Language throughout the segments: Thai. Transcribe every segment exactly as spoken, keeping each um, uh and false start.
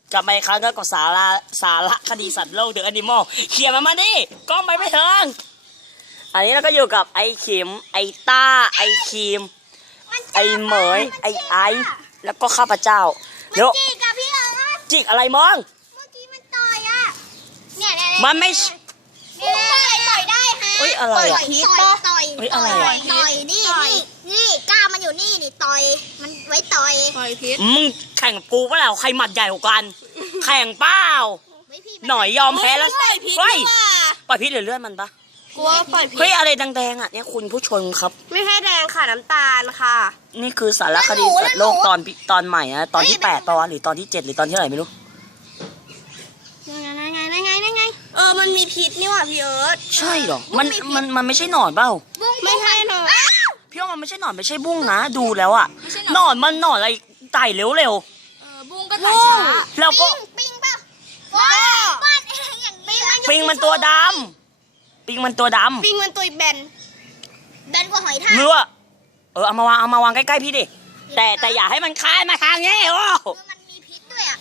กลับมาอีกครั้งก็กับสาระสาระคดีสัตว์โลกเดอะแอนิมอลเขี่ยมันมาดิกล้องไปไม่ถึงอันนี้เราก็อยู่กับไอ้เข็มไอ้ต้าไอ้ครีมไอ้เหมยไอ้ไอแล้วก็ข้าพเจ้าเดี๋ยวจิกอะพี่เอิร์ธจิกอะไรมองเมื่อกี้มันต่อยอะเนี่ยเนี่ยมันไม่เนี่ยต่อยได้ฮะเฮ้ยอะไรอะต่อยต่อยเฮ้ยอะไรอะต่อยนี่นี่นี่ก้ามันอยู่นี่นี่ต่อยมันไว้ต่อยปล่อยพิษมึงแข่งกับกูเปล่าใครหมัดใหญ่กว่ากัน แข่งเปล่าไว้พี่หน่อยยอมแพ้แล้วปล่อยพิษเฮ้ยดีกว่าปล่อยพิษหรือเลือดมันปะกลัวปล่อยพิษเฮ้ยอะไรแดงๆอ่ะเนี่ยคุณผู้ชมครับไม่ใช่แดงค่ะน้ำตาลค่ะนี่คือสารคดีสัตว์โลกตอนตอนใหม่นะตอนที่แปดตอนหรือตอนที่เจ็ดหรือตอนที่เท่าไหร่ไม่รู้ยังไงยังไงยังไงยังไงเออมันมีพิษนี่หว่าพี่เอิร์ธใช่เหรอมันมันมันไม่ใช่หนอนเปล่าบุ้งไม่ใช่หรอกพี่ว่ามันไม่ใช่หนอนไม่ใช่บุ้งนะดูแล้วอ่ะหนอนมันหนอนอะไรไต่เร็วเร็วเออบุ้งก็ถ่ายช้าๆแล้วก็ปิ้งป่ะว้าบ้านเองอย่างนี้ปิงมันตัวดำปิงมันตัวดำปิงมันตัวแบนแบนกว่าหอยทากเมื่อเออเอามาวางเอามาวางใกล้ๆพี่ดิแต่แต่อย่าให้มันคายมาทางนี้โอ้มันมีพิษด้วยอะ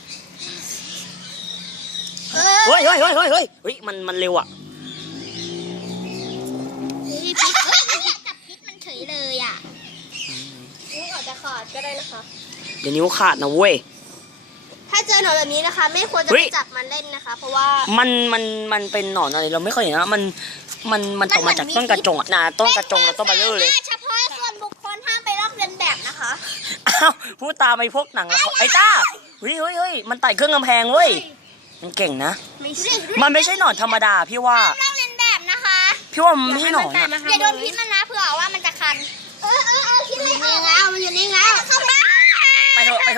เฮ้ยเฮ้ยเฮ้ยเฮ้ยเฮ้ยเฮ้ยมันมันเร็วอ่ะมีพิษเฮ้ยจับพิษมันเฉยเลยอะนิ้วอาจจะขาดก็ได้นะคะเดี๋ยวนิ้วขาดนะเว้ยถ้าเจอหนอนแบบนี้นะคะ ไม่ควรจะเฮ้ไปยจับมันเล่นนะคะ เพราะว่ามันมันมันเป็นหนอนอะไรเราไม่เคยเห็นนะมันมันมันตกมาจากต้นกระจงอ่ะนะต้นกระจงแล้วต้นบาเลอร์เลยเฉพาะส่วนบุคคลห้ามไปลอกเลียนแบบนะคะอ้าวพูดตามไอ้พวกหนังละครไอ้ต้าเฮ้ยเฮ้ยเฮ้ยมันไต่เครื่องกำแพงเว้ยมันเก่งนะไม่ใช่มันไม่ใช่หนอนธรรมดาพี่ว่าลอกเลียนแบบนะคะพี่ว่ามันไม่ใช่หนอนอะอย่าโดนพิษมันนะเผื่อว่ามันจะคัน เออเออเออคิดอะไรออกแล้วมันอยู่นี่แล้วเข้าไปไปเถอะไปเถอะ